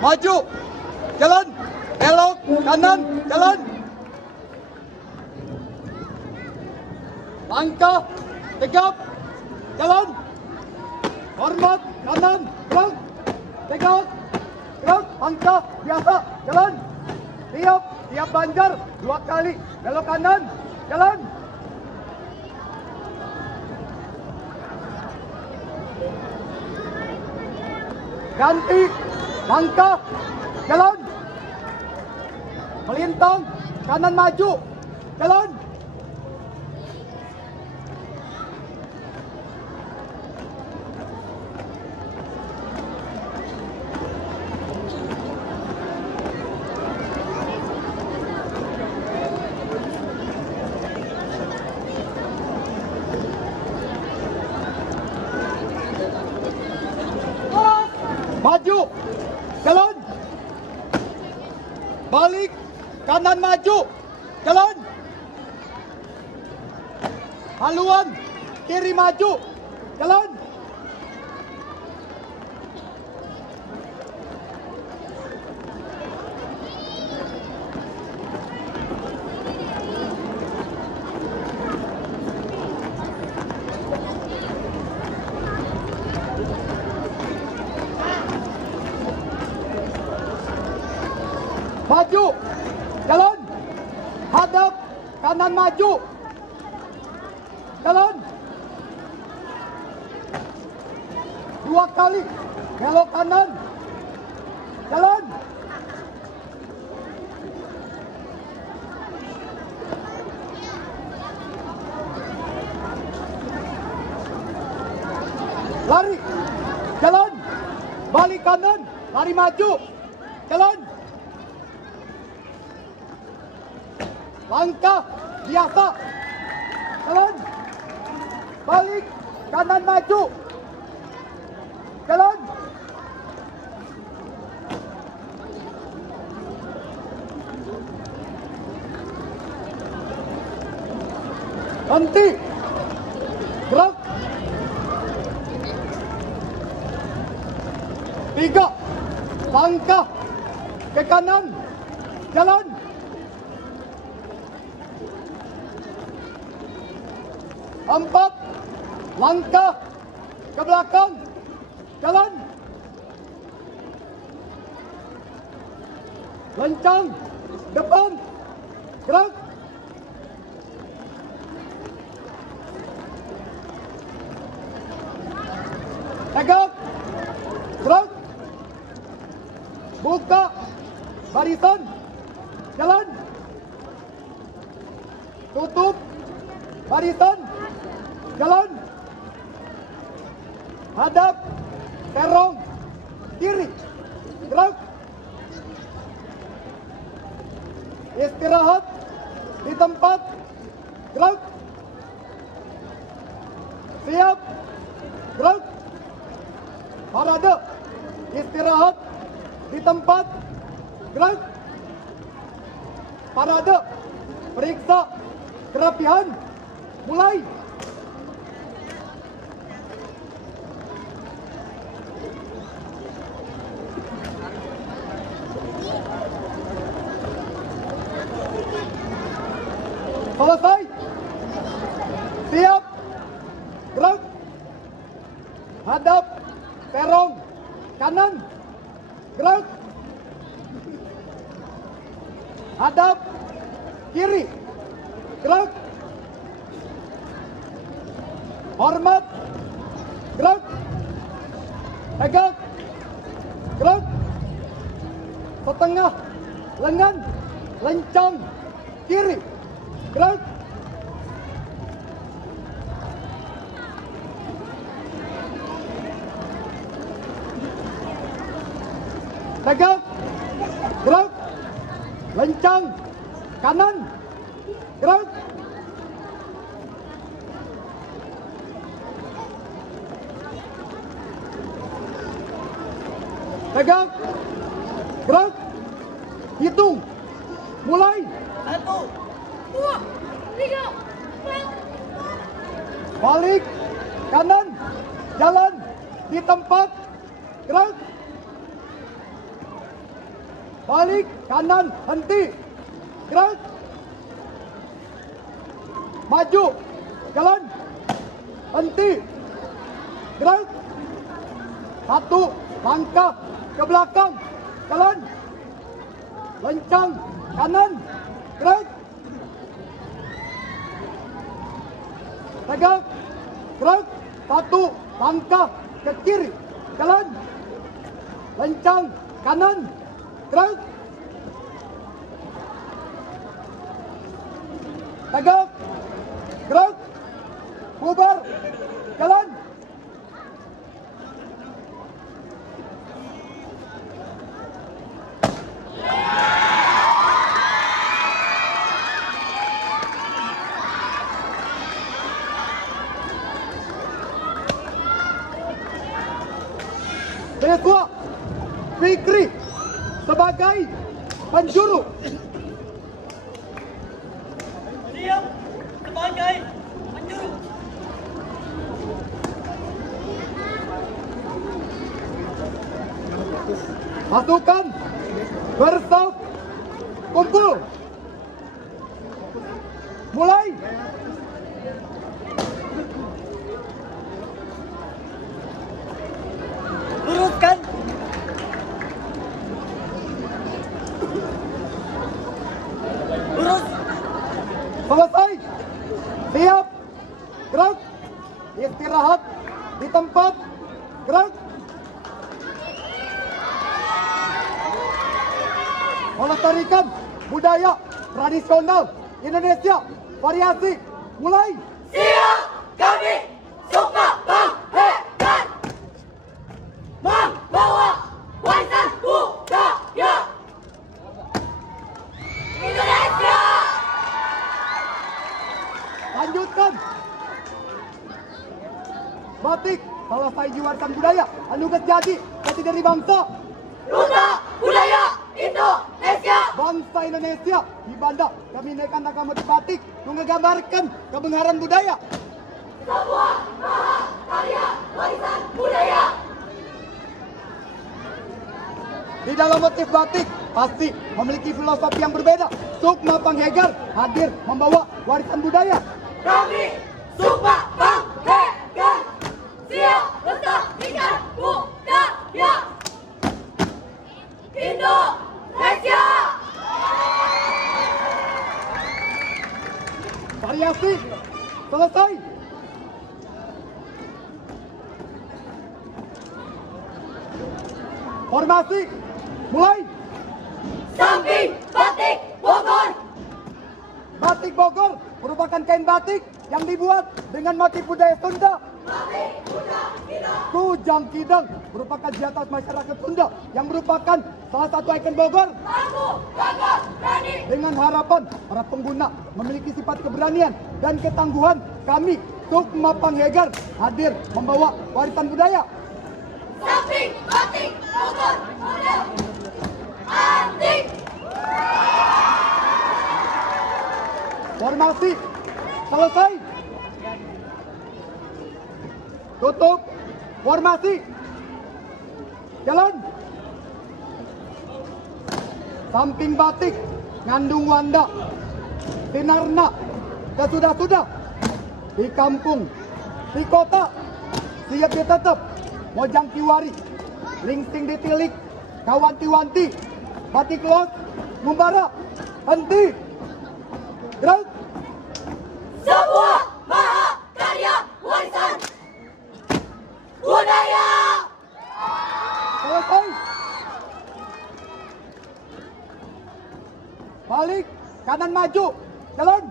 maju, jalan, belok, kanan, jalan. Langkah, tegap, jalan. Hormat, kanan, gerak, tegap, gerak, langkah, biasa, jalan. Tiap banjar, 2 kali, belok kanan, jalan. Ganti, langkah, jalan. Melintang, kanan maju, jalan. Maju, jalan. Balik, kanan maju, jalan. Haluan, kiri maju, jalan. Maju, jalan. Hadap, kanan maju, jalan. 2 kali, belok kanan, jalan. Lari, jalan. Balik kanan, lari maju, jalan. Langkah, biasa, jalan. Balik, kanan maju, jalan. Henti, gerak. 3, langkah, ke kanan, jalan. 4, langkah, ke belakang, jalan. Lencang, depan, gerak. Tegak, gerak. Buka, barisan, jalan. Tutup, barisan, jalan. Hadap, terong, kiri, gerak. Istirahat di tempat, gerak. Siap, gerak. Parade, istirahat di tempat, gerak. Parade, periksa kerapihan, mulai. Selesai. Siap, gerak. Hadap, terong, kanan, gerak. Hadap, kiri, gerak. Hormat, gerak. Tegak, gerak. Setengah lengan, lencang, kiri, gerak. Tegak, gerak. Lencang, kanan, gerak. Tegak, gerak. Hitung, mulai. 1, 2, 3, 4. Balik, kanan, jalan, di tempat, gerak. Balik, kanan, henti. Gerak. Maju, jalan. Henti. Gerak. Satu, langkah ke belakang. Jalan. Lencang, kanan. Gerak. Tegak. Gerak. Satu, langkah ke kiri. Jalan. Lencang, kanan. Gerak. Tegak. Gerak. Bubar. Jalan. Deswa Fikri sebagai penjuru. Siap sebagai penjuru. Pasukan bersaf kumpul. Mulai. Luruskan. Lurus. Selesai. Siap. Gerak. Istirahat di tempat. Gerak. Melestarikan budaya tradisional Indonesia. Variasi. Mulai. Siap. Kami suka banghekan. Membawa warisan budaya Indonesia. Lanjutkan. Batik salah satu warisan budaya anugerah jadi jati dari bangsa. Duta Budaya Indonesia. Bangsa Indonesia di Banda kami naikkan tangga motif batik menggambarkan kebenaran budaya. Sebuah mahakarya warisan budaya. Di dalam motif batik pasti memiliki filosofi yang berbeda. Sukma Panghegar hadir membawa warisan budaya. Kami suka banghekan. Siap lestarikan budaya Indonesia. Variasi selesai. Formasi mulai. Samping batik Bogor. Batik Bogor merupakan kain batik yang dibuat dengan motif budaya Sunda. Batik Kujang Kidang. Kujang Kidang merupakan jatah masyarakat Sunda yang merupakan salah satu ikon Bogor. Tangguh, gagah, berani. Dengan harapan para pengguna memiliki sifat keberanian dan ketangguhan, kami Sukma Panghegar hadir membawa warisan budaya. Samping batik Bogor model antik. Formasi selesai. Tutup formasi. Jalan. Samping batik ngandung wanda. Sinarna kesudah-sudah. Di kampung, di kota, siap ditetep. Mojang kiwari, lingsing ditilik, kawanti-wanti, batik los, mumbara, henti. Gerak. Sebuah mahakarya warisan budaya. Selesai. Balik, kanan maju, jalan.